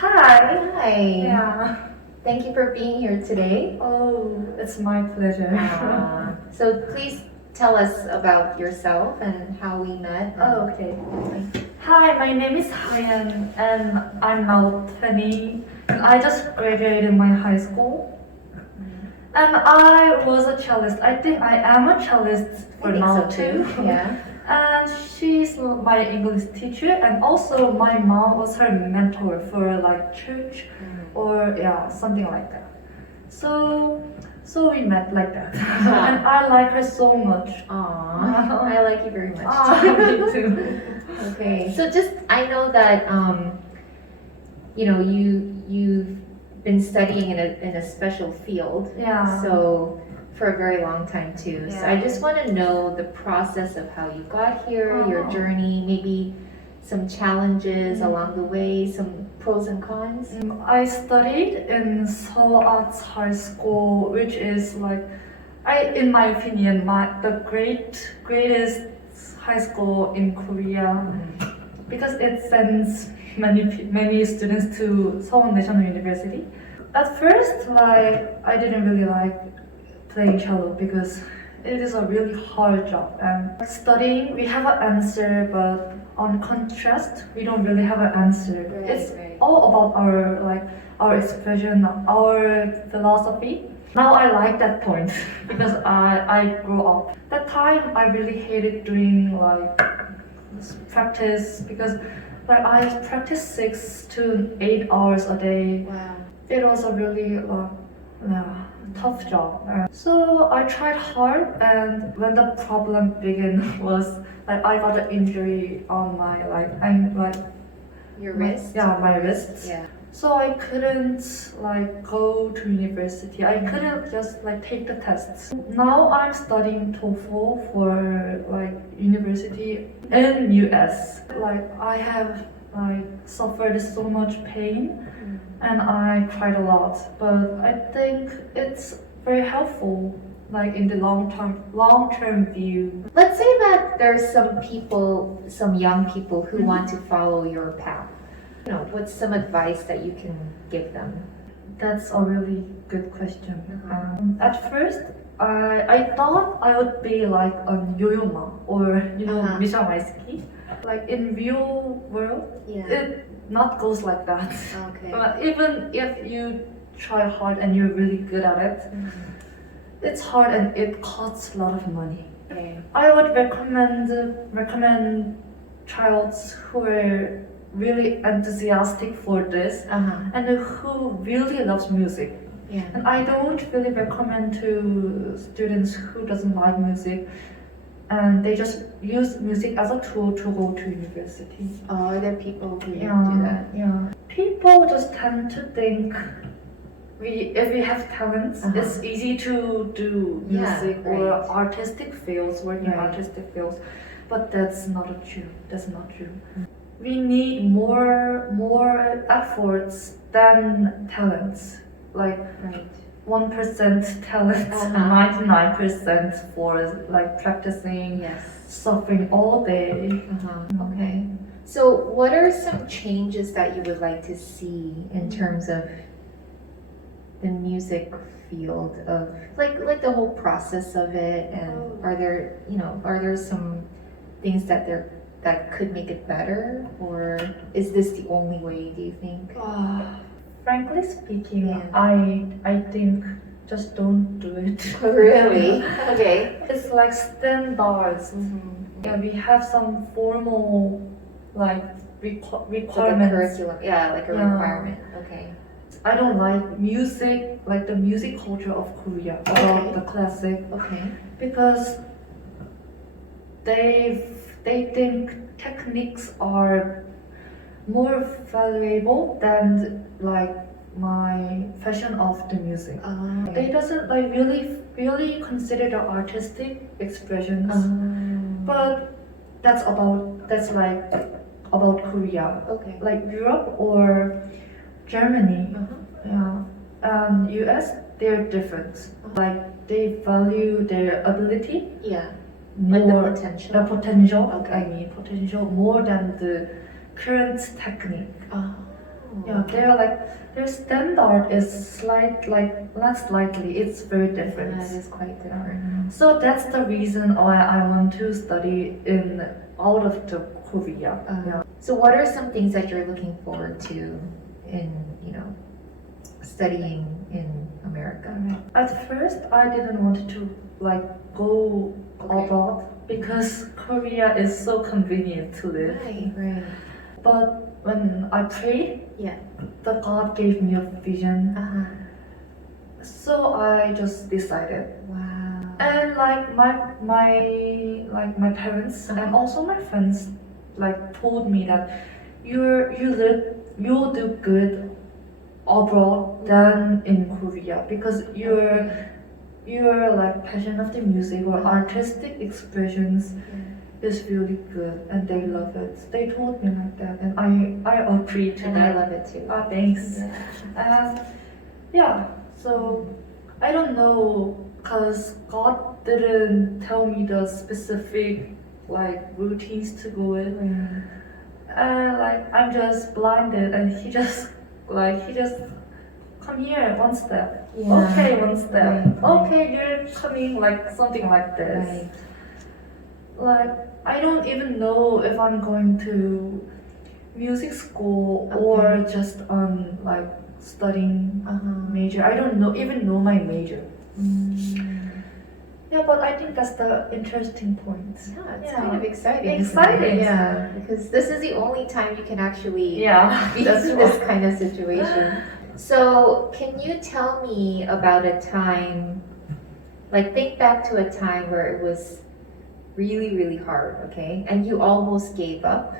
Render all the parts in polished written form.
Hi. Hi. Yeah. Thank you for being here today. Oh, it's my pleasure. So please tell us about yourself and how we met. Oh, okay. Hi, my name is Hayeon and I'm now 20 and I just graduated my high school. And I was a cellist. I think I am a cellist I for think now so too. Yeah. And she's my English teacher and also my mom was her mentor for like church or yeah, something like that. So we met like that. And I like her so much. Aww. I like you very much. Me too. Okay. So just I know that you've been studying in a special field. Yeah. So for a very long time too. So I just want to know the process of how you got here, your journey, maybe some challenges along the way, some pros and cons. I studied in Seoul Arts High School, which is like, in my opinion, the greatest high school in Korea because it sends many students to Seoul National University. At first, like I didn't really like playing cello because it is a really hard job and studying we have an answer but on contrast we don't really have an answer. It's all about our expression, our philosophy. Now I like that point because I grew up. That time I really hated doing like practice because like I practiced 6 to 8 hours a day. Wow. It was a really tough job. So I tried hard, and when the problem began was like I got an injury on my Your wrist? Yeah, my wrist. Yeah. So I couldn't like go to university. I couldn't just like take the tests. Now I'm studying TOEFL for like university in US. Like I have like suffered so much pain and I cried a lot. But I think it's very helpful like in the long term view. Let's say that there's some young people who want to follow your path. What's some advice that you can give them? That's a really good question. At first, I thought I would be like a Yoyoma or Misha Maisky. Like in real world, it not goes like that. Okay. But even if you try hard and you're really good at it, it's hard and it costs a lot of money. Okay. I would recommend childs who are really enthusiastic for this and who really loves music. Yeah. And I don't really recommend to students who doesn't like music and they just use music as a tool to go to university. Oh, are there people who do that? Yeah. People just tend to think if we have talents, it's easy to do music or artistic fields, working artistic fields. But that's not true. That's not true. We need more efforts than talents. Like 1% talent, 99% for like practicing, suffering all day. Okay. So what are some changes that you would like to see in terms of the music field of like the whole process of it, and are there some things that could make it better, or is this the only way, do you think? Frankly speaking, I think just don't do it. Really? Okay. It's like standards. Yeah, we have some formal like requirements. Like a curriculum, like a requirement. Okay. I don't like music, like the music culture of Korea, about the classic. Okay. Because they think techniques are more valuable than like my fashion of the music. They doesn't like really consider the artistic expressions. But that's like about Korea. Okay. Like Europe or Germany, and US, they're different. Like they value their ability. More like the potential. The potential. Okay. I mean potential more than the current technique. Yeah, they're like their standard is not slightly, it's very different. That is quite different. So that's the reason why I want to study in out of the Korea. Yeah. So what are some things that you're looking forward to in, studying in America? At first, I didn't want to go Okay. abroad because Korea is so convenient to live. Right. But when I prayed, Yeah. the God gave me a vision. Uh-huh. So I just decided. Wow. And my parents and also my friends told me that you'll do good abroad than in Korea because your passion of the music or artistic expressions is really good and they love it. They told me like that and I agree to And that. I love it too. Ah, thanks. Yeah. And so I don't know because God didn't tell me the specific routines to go with. And I'm just blinded and he just come here one step. Yeah. Okay, one step. Right. Okay, you're coming something like this. Right. I don't even know if I'm going to music school or just on studying major. I don't even know my major. Yeah, but I think that's the interesting point. Yeah, it's kind of exciting. Exciting. Yeah, because this is the only time you can actually be That's in this kind of situation. So, can you tell me about a time, think back to a time where it was really, really hard, okay? And you almost gave up.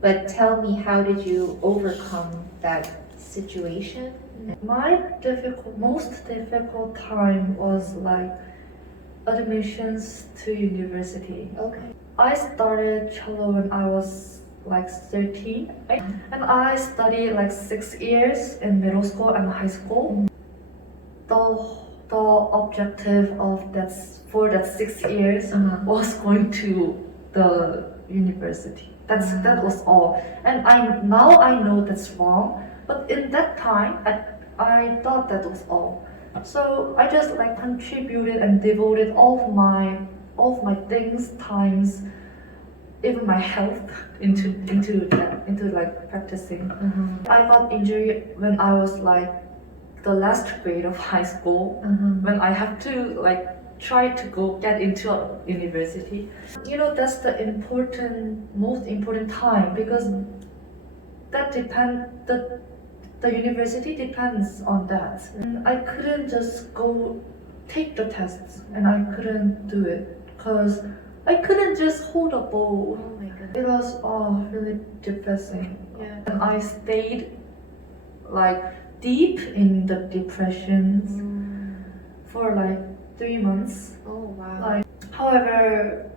But tell me, how did you overcome that situation? My most difficult time was admissions to university. Okay. I started cello when I was 13, and I studied 6 years in middle school and high school. The objective of for that 6 years was going to the university. That was all. And now I know that's wrong, but in that time I thought that was all. So I just contributed and devoted all of my things, times, even my health into practicing. I got injury when I was the last grade of high school when I have to try to get into a university. That's the most important time because the university depends on that. And I couldn't just go take the tests and I couldn't do it because I couldn't just hold a bow. Oh my goodness. It was really depressing. Yeah. And I stayed deep in the depression for 3 months. Oh wow. However,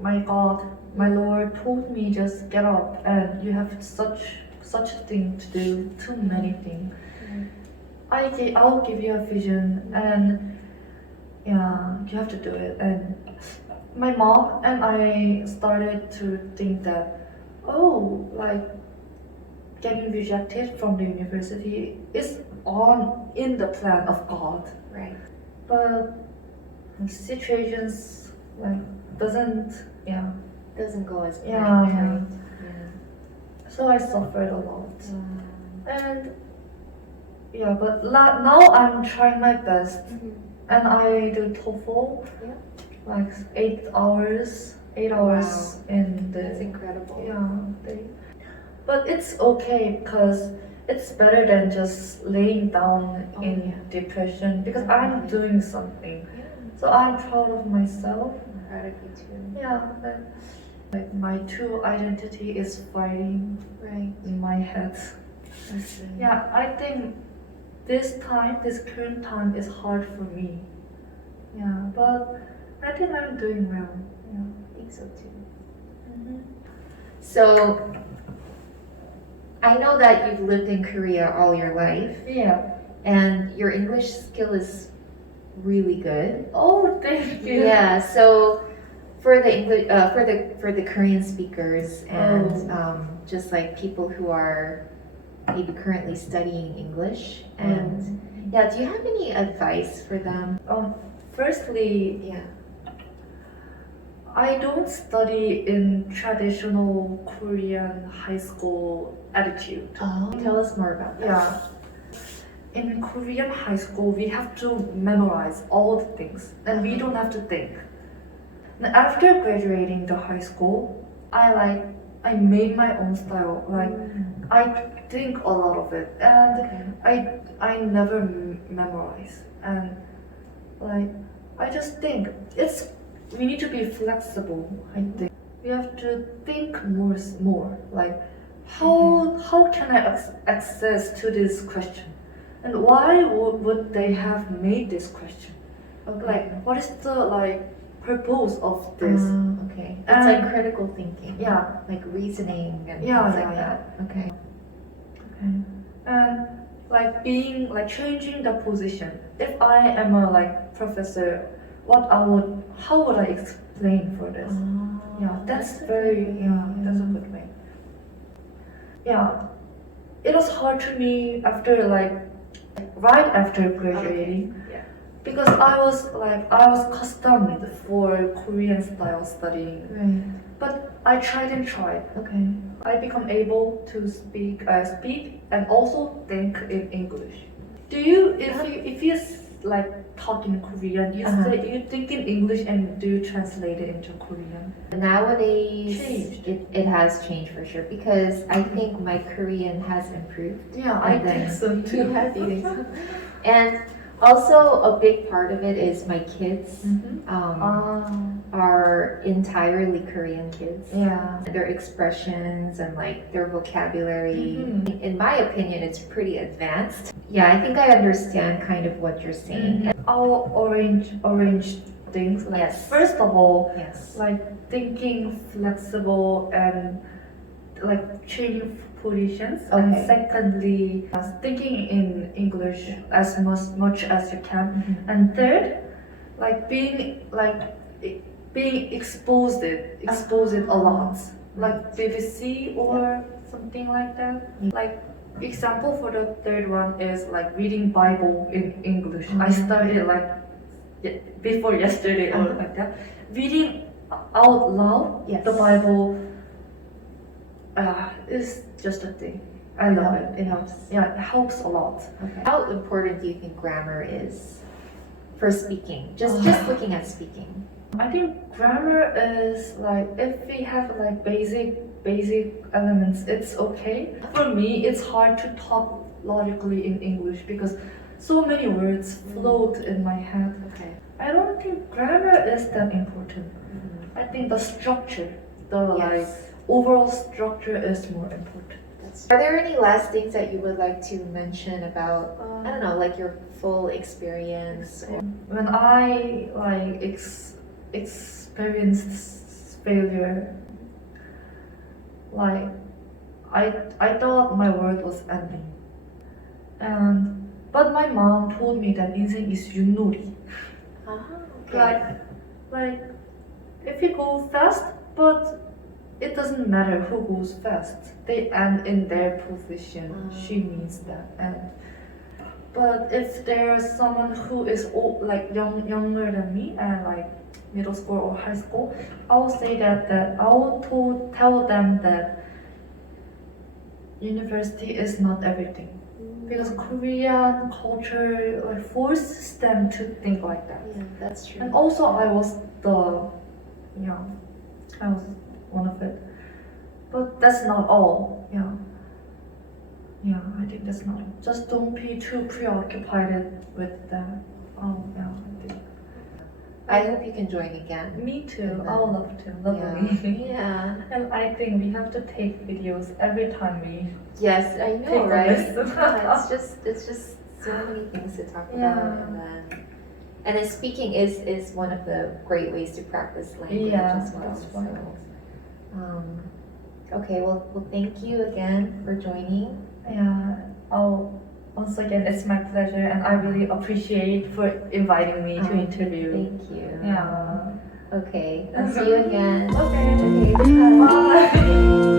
my God, my Lord told me just get up and you have such a thing to do, too many things. I'll give you a vision and you have to do it. And my mom and I started to think that getting rejected from the university is in the plan of God. Right. But situations doesn't Doesn't go as planned. Yeah. Right? so I suffered a lot. And but now I'm trying my best and I do TOEFL 8 hours in That's the incredible. day. But it's okay because it's better than just laying down in depression because I'm doing something. So I'm proud of myself. I'm proud of you too. Yeah, my true identity is fighting in my head. I see. Yeah, I think this current time is hard for me. Yeah, but I think I'm doing well. Yeah. I think so too. So, I know that you've lived in Korea all your life, Yeah. and your English skill is really good. Oh, thank you. Yeah. So, for the English, for the Korean speakers and just people who are maybe currently studying English, and yeah, do you have any advice for them? Firstly, Yeah. I don't study in traditional Korean high school attitude. Oh, tell us more about that. Yeah. In Korean high school, we have to memorize all the things, and we don't have to think. And after graduating the high school, I made my own style. Like I think a lot of it, and I never memorize. And like I just think we need to be flexible. I think we have to think more. Like how can I access to this question, and why would they have made this question? Okay. Like what is the purpose of this? Okay. It's like critical thinking. Yeah. Like reasoning and Yeah, things like yeah, that. Okay. And changing the position. If I am a professor, how would I explain for this? Yeah, that's a good way. Yeah, it was hard to me after right after graduating. Okay. Yeah. Because I was accustomed for Korean style studying, Right. but I tried and tried. Okay. I become able to speak and also think in English. If you talk in Korean, you think in English and do you translate it into Korean? Nowadays, Changed. it has changed for sure because I think my Korean has improved. Yeah, I And think then- so too. Yeah, do you think so? And also a big part of it is my kids are entirely Korean kids. Yeah. Their expressions and their vocabulary, in my opinion, it's pretty advanced. Yeah, I think I understand kind of what you're saying. I'll arrange things. Yes. First of all, Yes. thinking flexible and changing positions. Okay. And secondly, thinking in English as much as you can. And third, being exposed it a lot. Like BBC or something like that. Example for the third one is reading Bible in English. I started before yesterday or like that. Reading out loud Yes. the Bible is just a thing. I love it. It helps. Yeah, it helps a lot. Okay. How important do you think grammar is for speaking? Just looking at speaking. I think grammar is if we have basic elements, it's okay. For me, it's hard to talk logically in English because so many words float in my head. Okay. I don't think grammar is that important. I think the structure, Yes. overall structure is more important. Are there any last things that you would like to mention about, I don't know, your full experience? When I experienced failure, I thought my world was ending. But my mom told me that 인생 is 윷놀이. Okay. If you go fast, but it doesn't matter who goes fast. They end in their position. She means that. But if there's someone who is younger than me and middle school or high school, I'll say that I'll tell them that university is not everything. Because Korean culture forces them to think like that. Yeah, that's true. And also I was one of it. But that's not all. Yeah, I think that's not all. Just don't be too preoccupied with that. I think. I hope you can join again. Me too. I would love to. Lovely. Yeah. And I think we have to take videos every time we Yes, I know, take a right? lesson. Yeah, it's just so many things to talk about, and then speaking is one of the great ways to practice language as well. that's right. Okay, well, thank you again for joining. Yeah. Once again, it's my pleasure, and I really appreciate for inviting me to interview. Thank you. Yeah. Okay, I'll see you again. Okay. Okay, bye. Bye.